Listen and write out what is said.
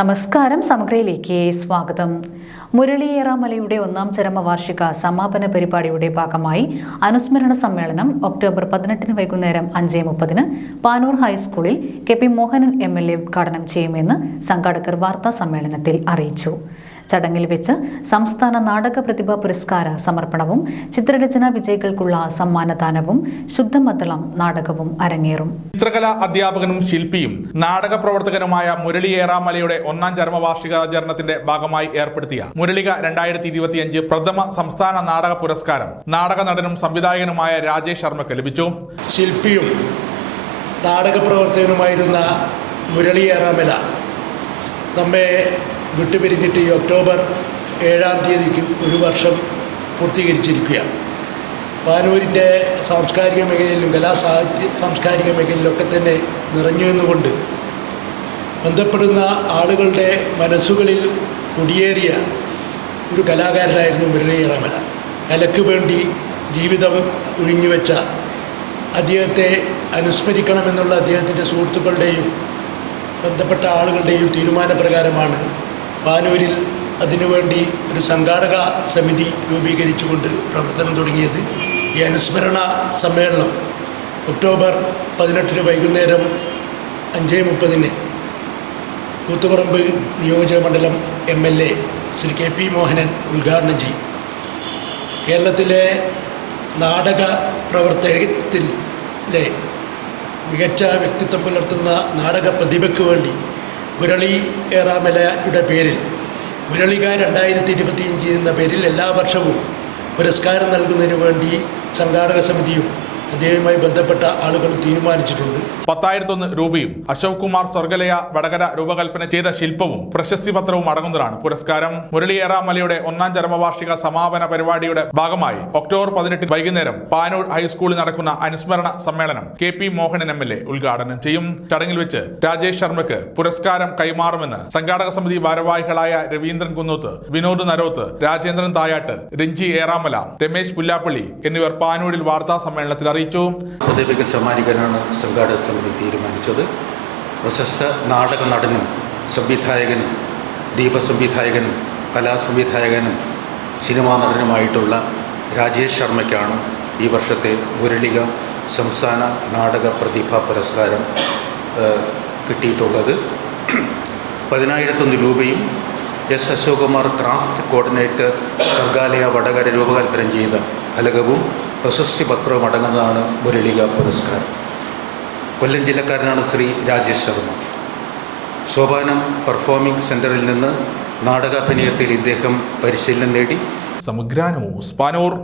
നമസ്കാരം. സമഗ്രയിലേക്ക് സ്വാഗതം. മുരളിയേറാമലയുടെ 1ാം ചരമവാർഷിക സമാപന പരിപാടിയുടെ ഭാഗമായി അനുസ്മരണ സമ്മേളനം ഒക്ടോബർ 18 വൈകുന്നേരം 5:30 പാനൂർ ഹൈസ്കൂളിൽ കെ.പി. മോഹനൻ എം.എൽ.എ. ഉദ്ഘാടനം ചെയ്യുമെന്ന് സംഘാടകർ വാർത്താ സമ്മേളനത്തിൽ അറിയിച്ചു. ചടങ്ങിൽ വെച്ച് സംസ്ഥാന നാടക പ്രതിഭാ പുരസ്കാര സമർപ്പണവും ചിത്രരചനാ വിജയികൾക്കുള്ള സമ്മാനദാനവും ശുദ്ധമദ്ദളം നാടകവും അരങ്ങേറും. ചിത്രകലാ അധ്യാപകനും ശില്പിയും നാടക പ്രവർത്തകനുമായ മുരളിയേറാമലയുടെ 1ാം ചരമവാർഷികാചരണത്തിന്റെ ഭാഗമായി ഏർപ്പെടുത്തിയ മുരളിക 2025 പ്രഥമ സംസ്ഥാന നാടക പുരസ്കാരം നാടക നടനും സംവിധായകനുമായ രാജേഷ് ശർമ്മയ്ക്ക് ലഭിച്ചു. ശില്പിയും നാടക പ്രവർത്തകനുമായിരുന്ന മുരളിയേറാമല നമ്മെ വിട്ടുപിരിഞ്ഞിട്ട് ഈ ഒക്ടോബർ 7-ാം തീയതിക്ക് 1 വർഷം പൂർത്തീകരിച്ചിരിക്കുകയാണ്. പാനൂരിൻ്റെ സാംസ്കാരിക മേഖലയിലും കലാസാഹിത്യ സാംസ്കാരിക മേഖലയിലൊക്കെ തന്നെ നിറഞ്ഞു നിന്നുകൊണ്ട് ബന്ധപ്പെടുന്ന ആളുകളുടെ മനസ്സുകളിൽ കുടിയേറിയ ഒരു കലാകാരനായിരുന്നു മുരളിയേറാമല. കലയ്ക്ക് വേണ്ടി ജീവിതം ഒഴിഞ്ഞുവെച്ച അദ്ദേഹത്തെ അനുസ്മരിക്കണമെന്നുള്ള അദ്ദേഹത്തിൻ്റെ സുഹൃത്തുക്കളുടെയും ബന്ധപ്പെട്ട ആളുകളുടെയും തീരുമാനപ്രകാരമാണ് പാനൂരിൽ അതിനുവേണ്ടി ഒരു സംഘാടക സമിതി രൂപീകരിച്ചുകൊണ്ട് പ്രവർത്തനം തുടങ്ങിയത്. ഈ അനുസ്മരണ സമ്മേളനം ഒക്ടോബർ 18 വൈകുന്നേരം 5:30 കൂത്തുപറമ്പ് നിയോജകമണ്ഡലം എം.എൽ.എ. ശ്രീ കെ.പി. മോഹനൻ ഉദ്ഘാടനം ചെയ്യും. കേരളത്തിലെ നാടക പ്രവർത്തനത്തിലെ മികച്ച വ്യക്തിത്വം പുലർത്തുന്ന നാടക പ്രതിഭയ്ക്ക് വേണ്ടി മുരളിയേറാമലയുടെ പേരിൽ മുരളിക 2025 എന്ന പേരിൽ എല്ലാ വർഷവും പുരസ്കാരം നൽകുന്നതിന് വേണ്ടി സംഘാടക സമിതിയും അദ്ദേഹവുമായി ബന്ധപ്പെട്ട ആളുകൾ തീരുമാനിച്ചിട്ടുണ്ട്. 10,001 രൂപയും അശോക് കുമാർ സ്വർഗലയ വടകര രൂപകൽപ്പന ചെയ്ത ശില്പവും പ്രശസ്തി പത്രവും അടങ്ങുന്നതാണ് പുരസ്കാരം. മുരളിയേറാമലയുടെ 1ാം ചരമവാർഷിക സമാപന പരിപാടിയുടെ ഭാഗമായി ഒക്ടോബർ 18 വൈകുന്നേരം പാനൂർ ഹൈസ്കൂളിൽ നടക്കുന്ന അനുസ്മരണ സമ്മേളനം കെ.പി. മോഹനൻ എം.എൽ.എ. ഉദ്ഘാടനം ചെയ്യും. ചടങ്ങിൽ വെച്ച് രാജേഷ് ശർമ്മയ്ക്ക് പുരസ്കാരം കൈമാറുമെന്ന് സംഘാടക സമിതി ഭാരവാഹികളായ രവീന്ദ്രൻ കുന്നൂത്ത്, വിനോദ് നരോത്ത്, രാജേന്ദ്രൻ തായാട്ട്, രഞ്ജി ഏറാമല, രമേശ് പുല്ലാപ്പള്ളി എന്നിവർ പാനൂരിൽ വാർത്താ സമ്മേളനത്തിൽ അറിയിച്ചു. പ്രതിഭയ്ക്ക് സമ്മാനിക്കാനാണ് സംഘാടക സമിതി തീരുമാനിച്ചത്. പ്രശസ്ത നാടക നടനും സംവിധായകനും ദീപസംവിധായകനും കലാസംവിധായകനും സിനിമാ നടനുമായിട്ടുള്ള രാജേഷ് ശർമ്മയ്ക്കാണ് ഈ വർഷത്തെ മുരളിക സംസ്ഥാന നാടക പ്രതിഭാ പുരസ്കാരം കിട്ടിയിട്ടുള്ളത്. 10,001 രൂപയും S Ashok Kumar craft coordinator Sargaalaya Vadakara രൂപകൽപ്പന ചെയ്ത ഫലകവും പ്രശസ്തി പത്രവും അടങ്ങുന്നതാണ് മുരളിക പുരസ്കാരം. കൊല്ലം ജില്ലക്കാരനാണ് ശ്രീ രാജേഷ് ശർമ്മ. സോപാനം പെർഫോമിംഗ് സെൻ്ററിൽ നിന്ന് നാടകാഭിനയത്തിൽ ഇദ്ദേഹം പരിശീലനം നേടി. സമഗ്ര ന്യൂസ് പാനൂർ.